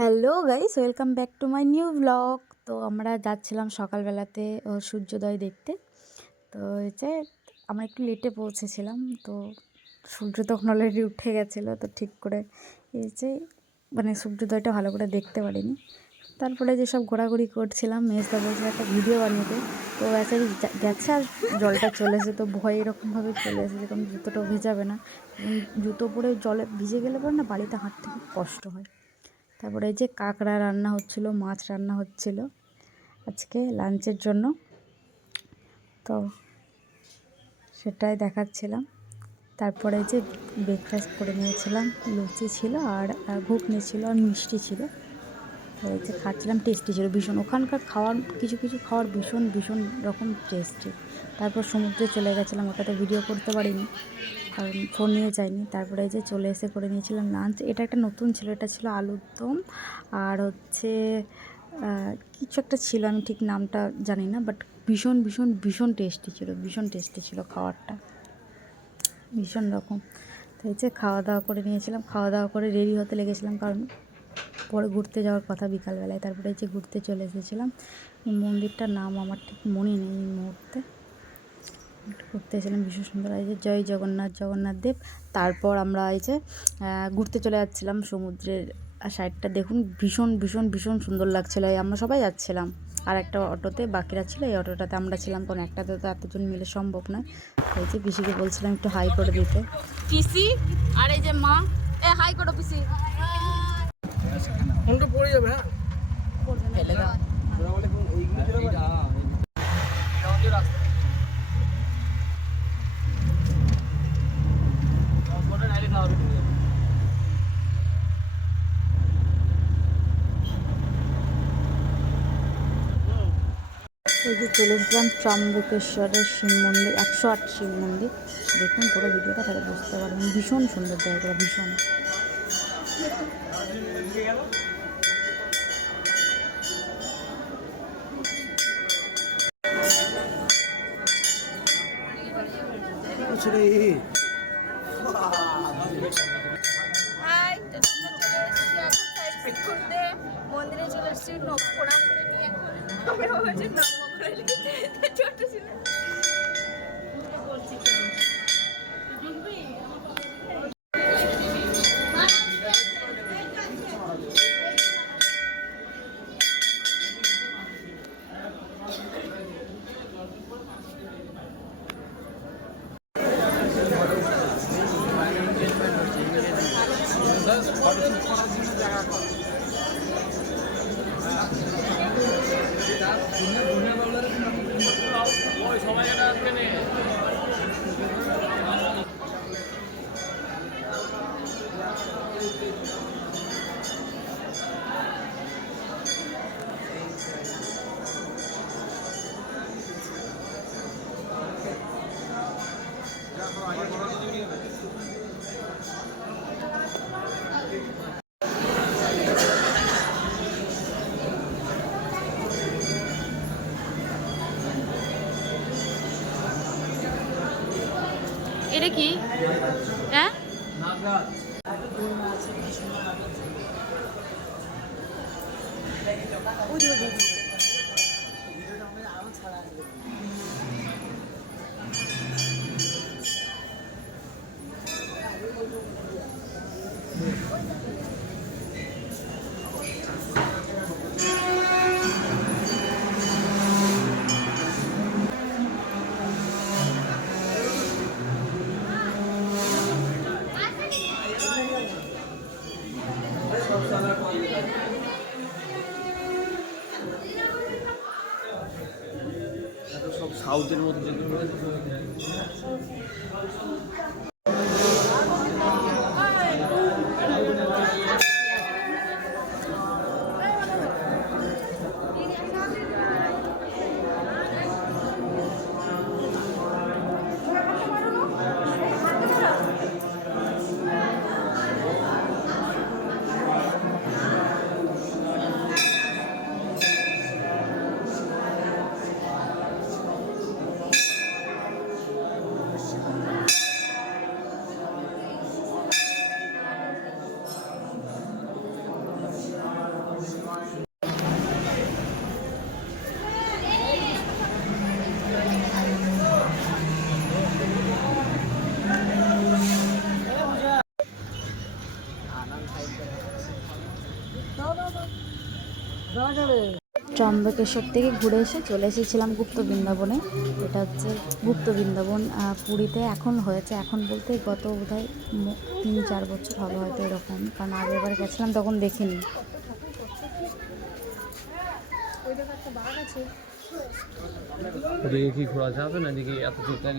Hello guys welcome back to my new blog তো আমরা যাচ্ছিলাম সকালবেলাতে সূর্যোদয় দেখতে। তো হচ্ছে আমরা একটু লেটে পৌঁছেছিলাম। তো সূর্য তখন অলরেডি উঠে গেছিল। তো ঠিক করে যে মানে সূর্যোদয়টা ভালো করে দেখতে পারিনি। তারপরে যেসব ঘোরাঘুরি করছিলাম, মেজদা বলছিল একটা ভিডিও বানিয়ে তো বেচারি গেছে আর জলটা চলে এসে তো ভয় এরকমভাবে চলে এসেছে কারণ জুতোটা ভেজাবে না। জুতো পরে জলে ভিজে গেলে পরে না বাড়িতে হাঁটতে খুব কষ্ট হয়। তারপরে এই যে কাঁকড়া রান্না হচ্ছিল, মাছ রান্না হচ্ছিল আজকে লাঞ্চের জন্য। তো সেটাই দেখাচ্ছিলাম। তারপরে যে ব্রেকফাস্ট করে নিয়েছিলাম, লুচি ছিল আর ঘুগনি ছিল আর মিষ্টি ছিল। যে খাচ্ছিলাম টেস্টি ছিল, ভীষণ। ওখানকার খাওয়ার, কিছু কিছু খাওয়ার ভীষণ ভীষণ রকম টেস্টি তারপর সমুদ্রে চলে গেছিলাম, ওটা তো ভিডিও করতে পারিনি, কারণ ফোন নিয়ে যাইনি। তারপরে যে চলে এসে করে নিয়েছিলাম লাঞ্চ এটা একটা নতুন ছিল, এটা ছিল আলুর দম। আর হচ্ছে কিছু একটা ছিল, আমি ঠিক নামটা জানি না বাট ভীষণ ভীষণ ভীষণ টেস্টি ছিল, ভীষণ টেস্টি ছিল খাওয়ারটা। ভীষণ রকম। তো যে খাওয়া দাওয়া করে নিয়েছিলাম খাওয়া দাওয়া করে রেডি হতে লেগেছিলাম, কারণ পরে ঘুরতে যাওয়ার কথা বিকালবেলায়, তারপরে যে ঘুরতে চলে এসেছিলাম মন্দিরটার নাম আমার ঠিক মনে নেই এই মুহূর্তে। ঘুরতে এসেছিলাম ভীষণ সুন্দর, এই যে জয় জগন্নাথ জগন্নাথ দেব। তারপর আমরা এই যে ঘুরতে চলে যাচ্ছিলাম সমুদ্রের সাইডটা। দেখুন, ভীষণ ভীষণ ভীষণ সুন্দর লাগছিল। আমরা সবাই যাচ্ছিলাম। আর একটা অটোতে বাকিরা ছিল, এই অটোটাতে আমরা ছিলাম। কারণ একটাতে তো এতজন মিলে সম্ভব নয়। এই যে পিসিকে বলছিলাম একটু হাই করে দিতে। পিসি, আর এই যে মা, এ হাই করো পিসি। ফোনটা পড়ে যাবে হ্যাঁ? ফেলে দাও। যে চলে এসেছিলাম ত্রম্বকেশ্বরের শিব মন্দির একশো আট শিব মন্দির। দেখুন পুরো ভিডিওটা তাহলে বুঝতে পারবেন। ভীষণ সুন্দর জায়গাটা ভীষণ। ছেলে সিট করতে মন্দিরে চলে এসেছি প্রণাম করে নিয়ে। এখন আমরা হচ্ছে নম করে নিই এটা কি? হ্যাঁ? সাউথের মতো যেগুলো ত্রম্বকেশ্বর থেকে ঘুরে এসে চলে এসেছিলাম গুপ্ত বৃন্দাবনে। এটা হচ্ছে গুপ্ত বৃন্দাবন পুরীতে এখন হয়েছে। এখন বলতে গত বোধহয় তিন চার বছর হবে হয়তো এরকম। কারণ আগের বার গেছিলাম তখন দেখিনি। ওদিকে কি ঘোরা যাবে না এদিকে এত টাইম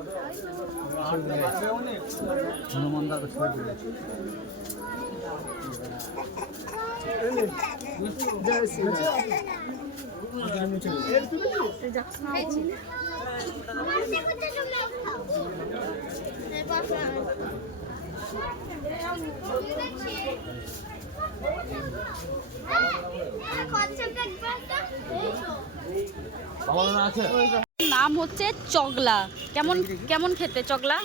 হনুমান দাদা আছে নাম হচ্ছে চগলা। কেমন কেমন খেতে চগলা?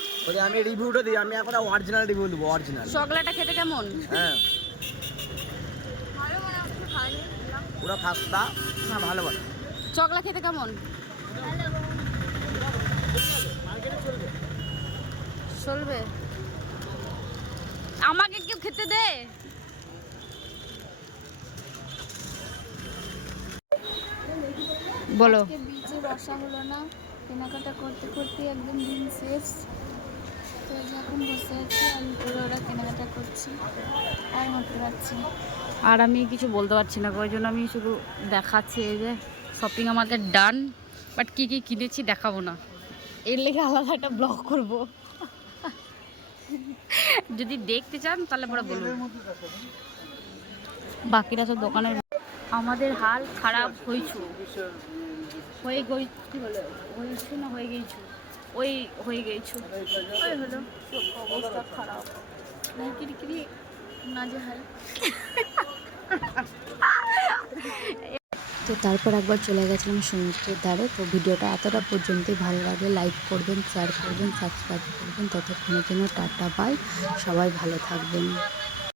আমি রিভিউটা দিই আমি এখন অরিজিনাল রিভিউ দেবো অরিজিনাল চগলাটা খেতে কেমন? হ্যাঁ। পুরো খাস্তা হ্যাঁ ভালো ভালো চগলা খেতে কেমন? চলবে। আমাকে কেউ খেতে দে। বলো। বসা হলো না। কেনাকাটা করতে করতে একদম দিন শেষ। তো যখন বসে আছি, আমি পুরো ওরা কেনাকাটা করছি, আর হাঁটতে পারছি আর আমি কিছু বলতে পারছি না, ওই জন্য আমি শুধু দেখাচ্ছি এই যে শপিং আমাদের ডান বাট কী কী কিনেছি দেখাবো না। এর লেগে আলাদা একটা ব্লগ করব। যদি দেখতে চান, তাহলে পরে বলুন। বাকিরা সব দোকানের আমাদের হাল খারাপ হয়েছু। হয়ে গই না হয়ে গেছু ওই হয়ে গেছু ওই হলো। অবস্থা খারাপ। না যে হাল তো তারপর একবার চলে গেছিলাম সমুদ্রের ধারে। তো ভিডিওটা এতটা পর্যন্তই ভালো লাগে লাইক করবেন শেয়ার করবেন সাবস্ক্রাইব করবেন। ততক্ষণের জন্য টাটা বাই সবাই ভালো থাকবেন।